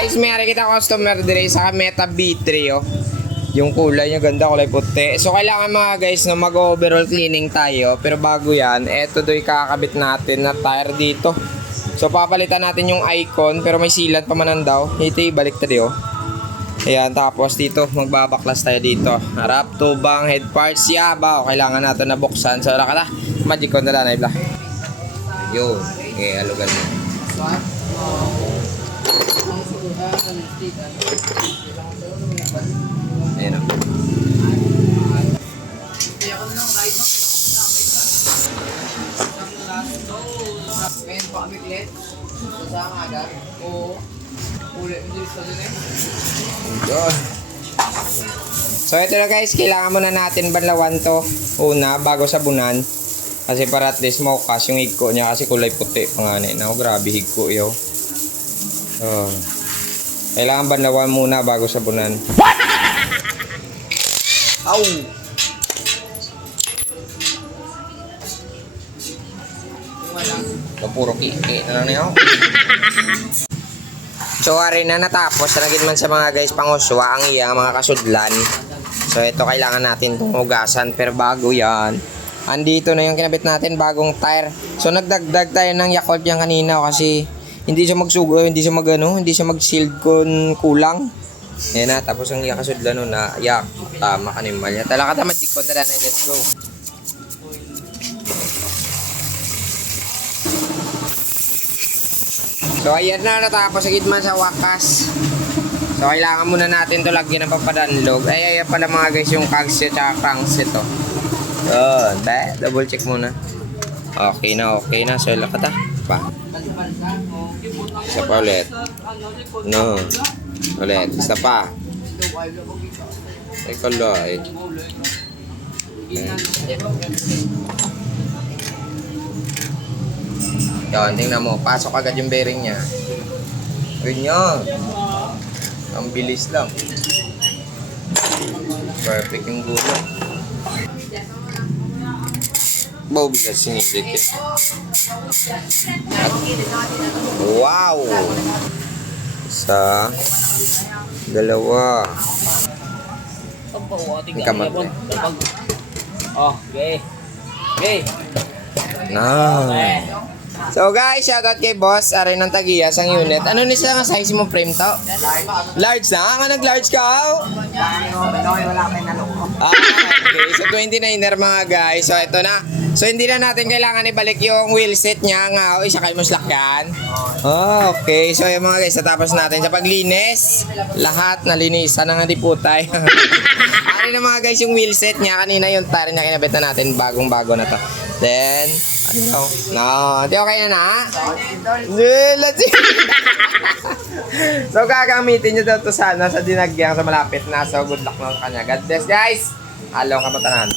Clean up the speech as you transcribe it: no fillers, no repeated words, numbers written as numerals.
guys, may kita customer dire sa Meta B3 oh. Yung kulay niya ganda, kulay puti. So kailangan mga guys na mag-overall cleaning tayo. Pero bago yan, eto do'y kakabit natin na tire dito. So papalitan natin yung icon pero may silat pa manan daw. Ito ibalik tayo oh. Ayan, tapos dito magbabaklas tayo dito. Harap, tubang, head parts, yaba. Kailangan natin na buksan. So wala ka na, magic ko na lang na ibla. Yun, okay, alugan mo. Ayan o. So ito na guys, kailangan muna natin banlawan to una bago sabunan. Kasi para at least maukas yung higko niya kasi kulay puti panganay na. Grabe higko yo. Kailangan banlawan muna bago sabunan. Au! Puro kiki na lang niyo. So ari na natapos na man sa mga guys panguswa ang iyang mga kasudlan. So ito kailangan natin itong hugasan pero bago yan. Andito na yung kinabit natin bagong tire. So nagdagdag tayo ng Yakult yan kanina kasi hindi siya magsugo, hindi siya magano, hindi siya mag-sealed kung kulang. Yan na, tapos ang kasudlan nun na yak, tama kanimal yan. Talaka tama dikot na lang, let's go. So ayan na, natapos agad man sa wakas. So kailangan muna natin to lagyan ng papadanlog. Ay pala mga guys yung cogs at crankset to. Double check muna. Okay na. So lakata pa. Isa pa ulit. No. Ulit. Isa pa. Ecoloid. Yan, tingnan mo. Pasok agad yung bearing niya. Ganyan. Ang bilis lang. Perfect yung gulong. Bigas sinilid yan. Wow! Isa. Dalawa. Ang kamat na. Okay. Nice. So guys, shoutout kay boss. Aray ng Tagiyas ang unit. Ano ni sa size mo frame to? Large na? Nga nag-large ka? Okay. So 29er mga guys. So ito na. So hindi na natin kailangan ibalik yung wheelset niya. Nga, isa kayo muslak yan. Okay. So yung mga guys, natapos natin sa paglinis. Lahat nalinisan na nga di putay. Ano na mga guys yung wheelset niya. Kanina yung tire niya kinabit na natin. Bagong-bago na to. Then, di okay na? Let's see. So gagamitin nyo daw to sana sa dinagyang sa malapit na. So good luck na kanya. God bless guys. Hello kamatanan.